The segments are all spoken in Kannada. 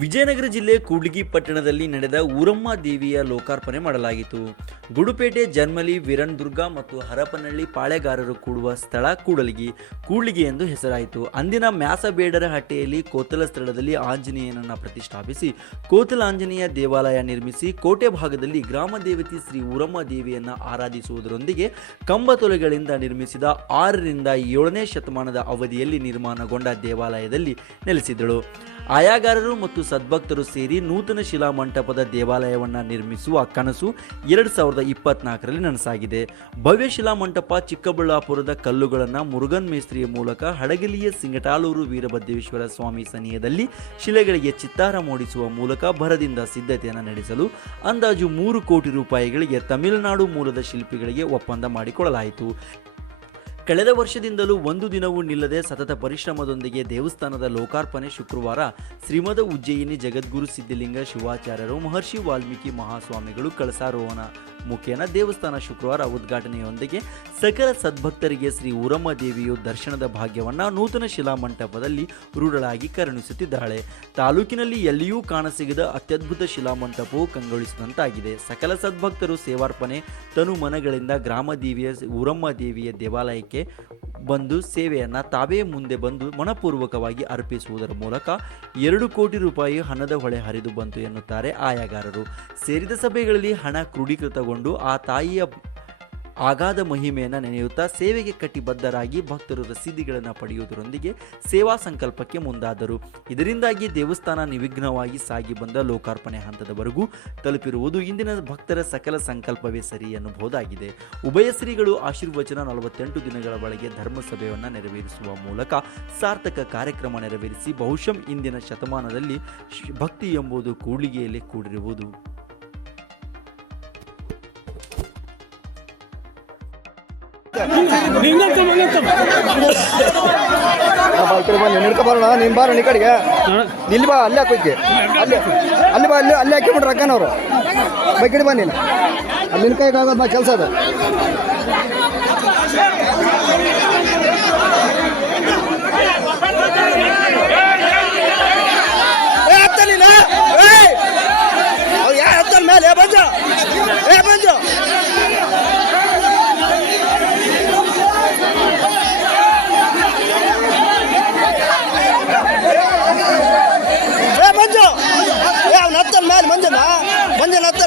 ವಿಜಯನಗರ ಜಿಲ್ಲೆ ಕೂಡ್ಲಿಗಿ ಪಟ್ಟಣದಲ್ಲಿ ನಡೆದ ಊರಮ್ಮ ದೇವಿಯ ಲೋಕಾರ್ಪಣೆ ಮಾಡಲಾಗಿತ್ತು. ಗುಡುಪೇಟೆ ಜರ್ಮಲಿ ವೀರನ್ದುರ್ಗ ಮತ್ತು ಹರಪನಹಳ್ಳಿ ಪಾಳೆಗಾರರು ಕೂಡುವ ಸ್ಥಳ ಕೂಡಲಿಗಿ ಕೂಡ್ಲಿಗಿ ಎಂದು ಹೆಸರಾಯಿತು. ಅಂದಿನ ಮ್ಯಾಸಬೇಡರ ಹಟ್ಟೆಯಲ್ಲಿ ಕೋತಲ ಸ್ಥಳದಲ್ಲಿ ಆಂಜನೇಯನನ್ನು ಪ್ರತಿಷ್ಠಾಪಿಸಿ ಕೋತಲ ಆಂಜನೇಯ ದೇವಾಲಯ ನಿರ್ಮಿಸಿ, ಕೋಟೆ ಭಾಗದಲ್ಲಿ ಗ್ರಾಮ ದೇವತೆ ಶ್ರೀ ಊರಮ್ಮ ದೇವಿಯನ್ನು ಆರಾಧಿಸುವುದರೊಂದಿಗೆ ಕಂಬ ತೊಲೆಗಳಿಂದ ನಿರ್ಮಿಸಿದ ಆರರಿಂದ ಏಳನೇ ಶತಮಾನದ ಅವಧಿಯಲ್ಲಿ ನಿರ್ಮಾಣಗೊಂಡ ದೇವಾಲಯದಲ್ಲಿ ನೆಲೆಸಿದಳು ಆಯಾಗಾರರು ಮತ್ತು ಸದ್ಭಕ್ತರು ಸೇರಿ ನೂತನ ಶಿಲಾಮಂಟಪದ ದೇವಾಲಯವನ್ನು ನಿರ್ಮಿಸುವ ಕನಸು ಎರಡು ಸಾವಿರದ ಇಪ್ಪತ್ನಾಲ್ಕರಲ್ಲಿ ನನಸಾಗಿದೆ. ಭವ್ಯ ಶಿಲಾಮಂಟಪ ಚಿಕ್ಕಬಳ್ಳಾಪುರದ ಕಲ್ಲುಗಳನ್ನು ಮುರುಗನ್ ಮೇಸ್ತ್ರಿಯ ಮೂಲಕ ಹಡಗಲಿಯ ಸಿಂಗಟಾಲೂರು ವೀರಭದ್ರೇಶ್ವರ ಸ್ವಾಮಿ ಸನಿಹದಲ್ಲಿ ಶಿಲೆಗಳಿಗೆ ಚಿತ್ತಾರ ಮೂಡಿಸುವ ಮೂಲಕ ಭರದಿಂದ ಸಿದ್ಧತೆಯನ್ನು ನಡೆಸಲು ಅಂದಾಜು ಮೂರು ಕೋಟಿ ರೂಪಾಯಿಗಳಿಗೆ ತಮಿಳುನಾಡು ಮೂಲದ ಶಿಲ್ಪಿಗಳಿಗೆ ಒಪ್ಪಂದ ಮಾಡಿಕೊಳ್ಳಲಾಯಿತು. ಕಳೆದ ವರ್ಷದಿಂದಲೂ ಒಂದು ದಿನವೂ ನಿಲ್ಲದೆ ಸತತ ಪರಿಶ್ರಮದೊಂದಿಗೆ ದೇವಸ್ಥಾನದ ಲೋಕಾರ್ಪಣೆ ಶುಕ್ರವಾರ ಶ್ರೀಮದ ಉಜ್ಜಯಿನಿ ಜಗದ್ಗುರು ಸಿದ್ಧಲಿಂಗ ಶಿವಾಚಾರ್ಯರು ಮಹರ್ಷಿ ವಾಲ್ಮೀಕಿ ಮಹಾಸ್ವಾಮಿಗಳು ಕಳಸಾರೋಹಣ ಮುಖೇನ ದೇವಸ್ಥಾನ ಶುಕ್ರವಾರ ಉದ್ಘಾಟನೆಯೊಂದಿಗೆ ಸಕಲ ಸದ್ಭಕ್ತರಿಗೆ ಶ್ರೀ ಉರಮ್ಮ ದೇವಿಯು ದರ್ಶನದ ಭಾಗ್ಯವನ್ನ ನೂತನ ಶಿಲಾಮಂಟಪದಲ್ಲಿ ರೂಢಳಾಗಿ ಕರುಣಿಸುತ್ತಿದ್ದಾಳೆ. ತಾಲೂಕಿನಲ್ಲಿ ಎಲ್ಲಿಯೂ ಕಾಣಸಿಗದ ಅತ್ಯದ್ಭುತ ಶಿಲಾಮಂಟಪವು ಕಂಗೊಳಿಸಿದಂತಾಗಿದೆ. ಸಕಲ ಸದ್ಭಕ್ತರು ಸೇವಾರ್ಪಣೆ, ತನು ಮನಗಳಿಂದ ಗ್ರಾಮದೇವಿಯ ದೇವಿಯ ಊರಮ್ಮ ದೇವಿಯ ದೇವಾಲಯಕ್ಕೆ ಬಂದು ಸೇವೆಯನ್ನು ತಾವೇ ಮುಂದೆ ಬಂದು ಮನಪೂರ್ವಕವಾಗಿ ಅರ್ಪಿಸುವುದರ ಮೂಲಕ ಎರಡು ಕೋಟಿ ರೂಪಾಯಿ ಹಣದ ಹೊಳೆ ಹರಿದು ಬಂತು ಎನ್ನುತ್ತಾರೆ ಆಯಾಗಾರರು. ಸೇರಿದ ಸಭೆಗಳಲ್ಲಿ ಹಣ ಕ್ರೋಢೀಕೃತಗೊಂಡು ಆ ತಾಯಿಯ ಆಗಾದ ಮಹಿಮೆಯನ್ನು ನೆನೆಯುತ್ತಾ ಸೇವೆಗೆ ಕಟಿಬದ್ಧರಾಗಿ ಭಕ್ತರು ರಸೀದಿಗಳನ್ನು ಪಡೆಯುವುದರೊಂದಿಗೆ ಸೇವಾ ಸಂಕಲ್ಪಕ್ಕೆ ಮುಂದಾದರು. ಇದರಿಂದಾಗಿ ದೇವಸ್ಥಾನ ನಿರ್ವಿಘ್ನವಾಗಿ ಸಾಗಿ ಬಂದ ಲೋಕಾರ್ಪಣೆ ಹಂತದವರೆಗೂ ತಲುಪಿರುವುದು ಇಂದಿನ ಭಕ್ತರ ಸಕಲ ಸಂಕಲ್ಪವೇ ಸರಿ ಎನ್ನುಬಹುದಾಗಿದೆ. ಉಭಯ ಶ್ರೀಗಳು ಆಶೀರ್ವಚನ ನಲವತ್ತೆಂಟು ದಿನಗಳ ಒಳಗೆ ಧರ್ಮಸಭೆಯನ್ನು ನೆರವೇರಿಸುವ ಮೂಲಕ ಸಾರ್ಥಕ ಕಾರ್ಯಕ್ರಮ ನೆರವೇರಿಸಿ ಬಹುಶಃ ಇಂದಿನ ಶತಮಾನದಲ್ಲಿ ಭಕ್ತಿ ಎಂಬುದು ಕೂಳಿಗೆಯಲ್ಲಿ ಕೂಡಿರುವುದು. ಬರೋಣ ನೀನು ಬಾರ ಈ ಕಡೆಗೆ. ಇಲ್ಲಿ ಬಾ ಅಲ್ಲಿ ಹಾಕೋಕೆ ಅಲ್ಲಿ ಅಲ್ಲಿ ಬಾ ಅಲ್ಲಿ ಅಲ್ಲಿ ಹಾಕಿಬಿಟ್ರೆ ಅಕ್ಕನವರು. ಬೈಕಿಡಿ ಬನ್ನಿ ಬಾ ನೀನು ಅಲ್ಲಿ ನಿನ್ ಕೈಗೆ ಆಗೋದು ಬಾ ಕೆಲಸ ಅದು.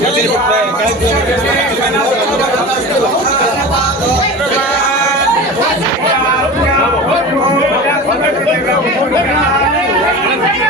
ಜೊತೆ